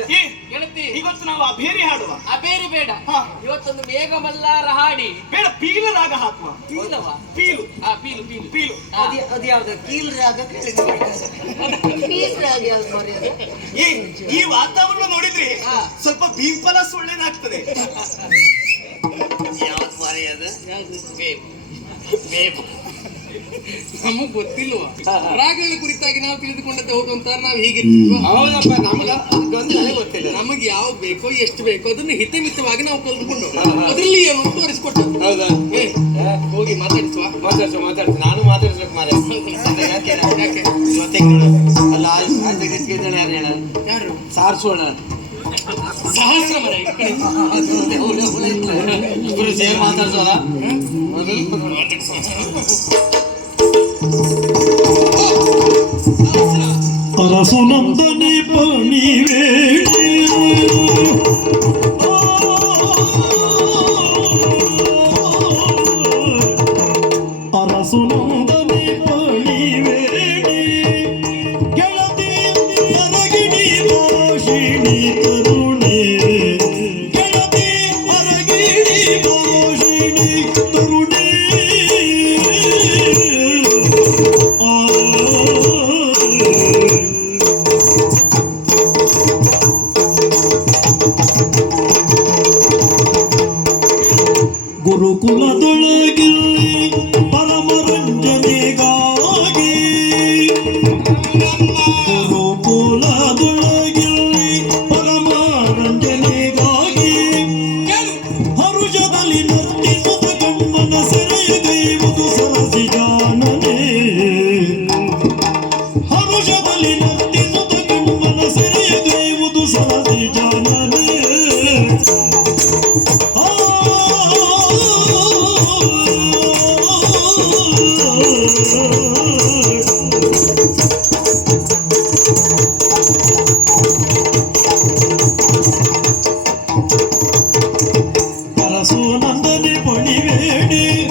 ಈ ಗೆಳತಿ ಇವತ್ತು ನಾವು ಅಭೇರಿ ಹಾಡುವ. ಅಬೇರಿ ಬೇಡ. ಹಾ. ಇವತ್ತೊಂದು ಮೇಘ ಮಲ್ಲಾರ ಹಾಡಿ. ಬೇಡ ಪೀಲ ರಾಗ ಹಾಕುವ. ಪೀಲವ? ಪೀಲು. ಆ ಪೀಲು ಪೀಲು. ಪೀಲು. ಅದು ಅದು ಯಾವ್ದು? ಕೀಲ್ ರಾಗ ಕೇಳಿದ್ರೆ ಕೀಲ್ ರಾಗ ಯಾವ್ದು? ಈ ಈ ವಾತಾವರಣ ನೋಡಿದ್ರೆ. ಸ್ವಲ್ಪ ಭೀಂಪಲ ಸುಳ್ಳೆನಾಗ್ತದೆ. ಯಾವ್ದು ಮಾರ್ರೆ ಅದು? ಬೇವು. ನಮಗ್ ಗೊತ್ತಿಲ್ವಾ. ರಾಗಗಳ ಕುರಿತಾಗಿ ನಾವು ತಿಳಿದುಕೊಂಡಂತೆ ಹೌದು ಅಂತ ನಾವು ಹೀಗೆ ಹೌದಪ್ಪ ನಮ್ಗ ಅದಕ್ಕೊಂದು ಗೊತ್ತಿಲ್ಲ ನಮಗೆ ಯಾವ್ದು ಬೇಕೋ ಎಷ್ಟು ಬೇಕೋ ಅದನ್ನ ಹಿತಮಿತವಾಗಿ ನಾವು ಕಲ್ತ್ಕೊಂಡು ಅದರಲ್ಲಿ ಏನು ತೋರಿಸ್ಕೊಟ್ಟು. ಹೌದಾ? ಏ, ಹೋಗಿ ಮಾತಾಡಿಸುವ ಮಾತಾಡ್ಸು ಮಾತಾಡ್ಸು. ನಾನು ಮಾತಾಡ್ಸ್ಬೇಕು ಮಾರ್ರೆ. ಯಾಕೆ? ಯಾಕೆ? ಮತ್ತೆ ಅಲ್ಲ ಯಾರು ಹೇಳ? ಯಾರು? ಸಾರ್ಸೋಣ ಸಹಸ್ರ ಮರ ಈ ಕಡೆ. ಇಬ್ರು ವಾಸುನಂದನೆ ಪಣಿವೆ ಅರಸುನಂದನೆ ಪಣಿವೆ ಗೆಳತಿ ಅರಗಿಣಿ ದೋಷಿಣಿ ತರುಣ. ಗುರುಕುಲದೊಳಗಿಲ್ಲಿ ಪರಮರಂಜನೆಗಾಗಿ. ಗುರುಕುಲದೊಳಗಿಲ್ಲಿ ಪರಮರಂಜನೆಗಾಗಿ. ಹರುಷದಲ್ಲಿ ನರ್ತಿಸುತ್ತ ಗಮ್ಮನ ಸೆರೆಯ ದೈವದು ಸರಸಿ ಜಾನನೆ ಹರುಷದಲ್ಲಿ ನರ್ತಿಸುತ್ತ ಗಮ್ಮನ ಸೆರೆಯ ದೈವದು ಸರಸಿ ಜಾನನೆ விடு.